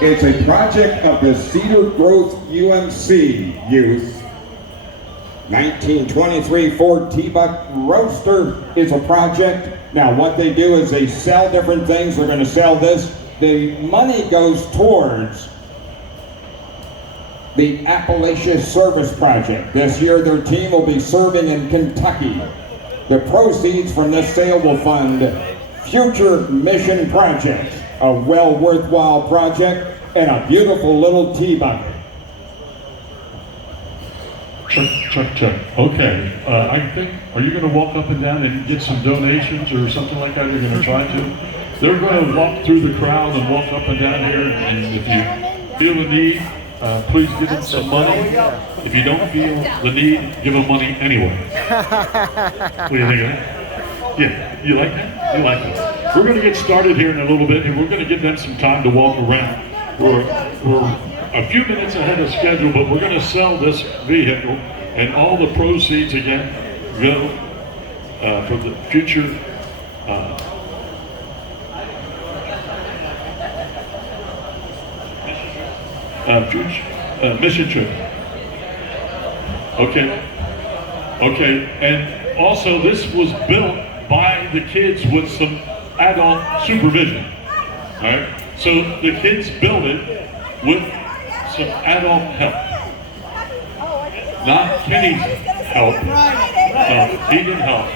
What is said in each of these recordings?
It's a project of the Cedar Growth UMC youth. 1923 Ford T-Buck Roadster is a project. Now what they do is they sell different things. They're going to sell this. The money goes towards the Appalachia Service Project. This year their team will be serving in Kentucky. The proceeds from this sale will fund future mission projects. A well worthwhile project and a beautiful little T-Buck. Check. Okay, I think, are you going to walk up and down and get some donations or something like that? You're going to try to? They're going to walk through the crowd and walk up and down here, and if you feel the need, please give them some money. If you don't feel the need, give them money anyway. What do you think of that? Yeah, you like that? You like it. We're going to get started here in a little bit, and we're going to give them some time to walk around. We're a few minutes ahead of schedule, but we're going to sell this vehicle, and all the proceeds again go for the future mission trip. Okay, and also this was built by the kids with some adult supervision. All right, so the kids built it with some adult help. Not Kenny's help. No, he didn't help.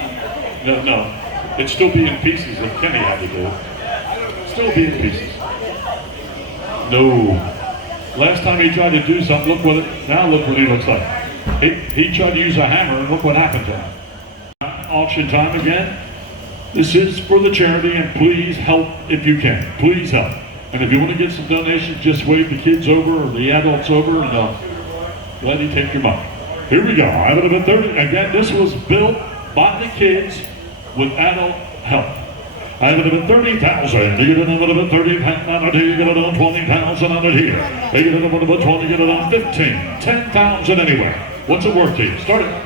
No. It'd still be in pieces if Kenny had to do it. Still be in pieces. No. Last time he tried to do something, look what he looks like. He tried to use a hammer and look what happened to him. Auction time again. This is for the charity, and please help if you can. Please help. And if you want to get some donations, just wave the kids over or the adults over, and let you take your money. Here we go. I would have been 30. Again, this was built by the kids with adult help. I would have been 30,000. You get another bit 30,000 out of here. You get another 20,000 out of here. You get another bit 20. You get another 15, 10,000 anyway. What's it worth to you? Start it.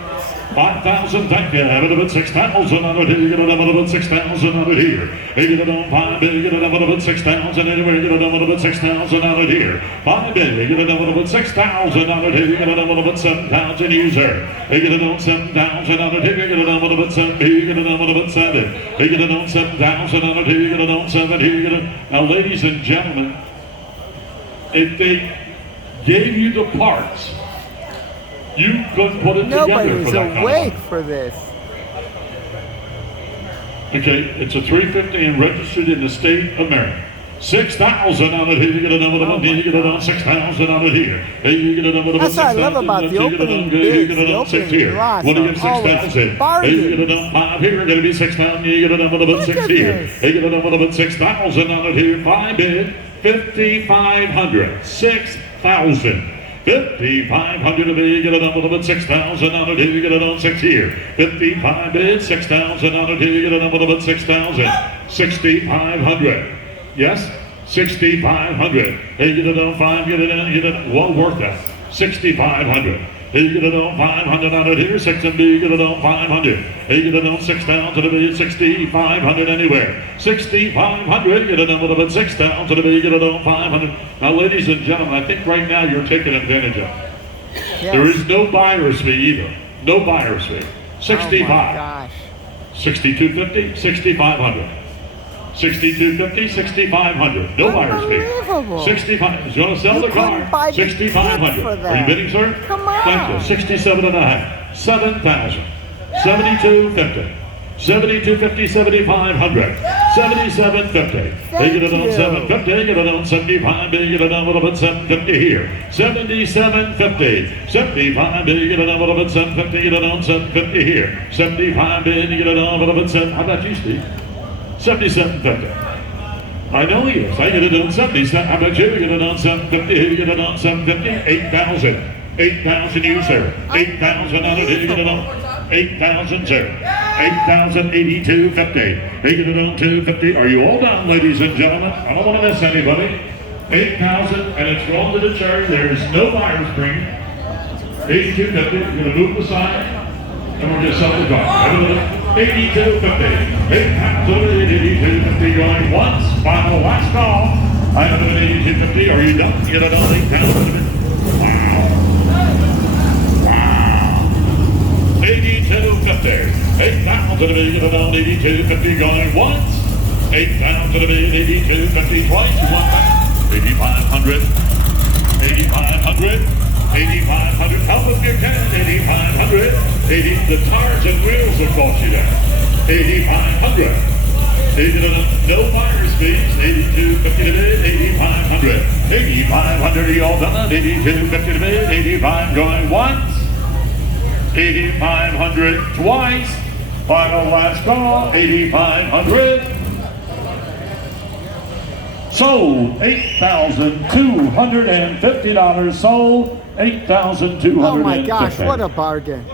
5,000, thank you. I would have been 6,000 out of here. You get another bit 6,000 out of here. You get another 5 bit. You get another bit 6,000 anywhere. You get another bit 6,000 out of here. 5 bit. You get another bit 6,000 out of here. You get another bit 7,000 user. You get another 7,000 out of here. You get another bit 7. You get another bit 7. You get another 7,000 out of here. You get another 7 here. You get now, ladies and gentlemen, if they gave you the parts, you couldn't put it together for that awake for this. Okay, it's a 350 and registered in the state of Maryland. 6,000 out of here. You get another one. You get another 6,000 out of here. You get another 6,000. That's what I love about the opening bids. The opening lots are always bargains. You get another 5 here. Going to be 6,000. You get another 6 here. You get another 6,000 out of here. 5 bid. 5,500. 6,000. 5,500 of it, you get another bit 6,000 out of here, you get another 6 here. 55 bid, 6,000 out of here, you get another bit 6,000. 6,500. Yes? 6,500. Hey, you get another 5, you get it, well worth that. 6,500. Hey, you get another 500 out of here, 6 and B, you get another 500. Hey, you get another 6,000 of it, 6,500 anywhere. 6,500, you get another bit 6,000 of it, you get another 500. Now, ladies and gentlemen, I think right now you're taking advantage of it. Yes. There is no buyer's fee either. No buyer's fee. 65. Oh my gosh. 6,250, 6,500. 6,250, 6,500. No buyer's fee. 65. You want to sell the car? 6,500. Are you bidding, sir? Come on. Thank you. 67 and a half. 7,000. 72.50. 72.50, 7,500. 77.50. They get it on 750. They get it on 75. They get it on a little bit 750 here. 77.50. 75. They get it on a little bit 750. Get it on 750 here. 75. They get it on a little bit 7. How about you, Steve? 77.50. I know he is. I get it on 77. How about you? You get it on 750. You get it on 750. 8,000. 8,000 you, sir. 8,000 out of here. You get it on 8,000, sir. 8,082.50. They get it on 250. Are you all done, ladies and gentlemen? I don't want to miss anybody. 8,000, and it's going to the charity. There is no buyer's premium. 82.50. We're going to move the sign, and we're going to sell the car. 82.50. 8,082.50 going once. Final last call. I don't know, 8250. Are you done? Get it on 8,000. Wow. Wow. 8250. 8,000 to be, get it on 8250 going once. 8,000 to be, 8250 twice. 8,500. 8,500. 8,500. Help if you can. 8,500. 80. The tires and wheels will cost you that. 8,500. No buyer's fees. 8250 to bid. 8,500. 8,500. Are you all done? 8250 to bid. 85 going once. 8,500 twice. Final last call. 8,500. Sold. $8,250 sold. $8,250. Oh my gosh, what a bargain.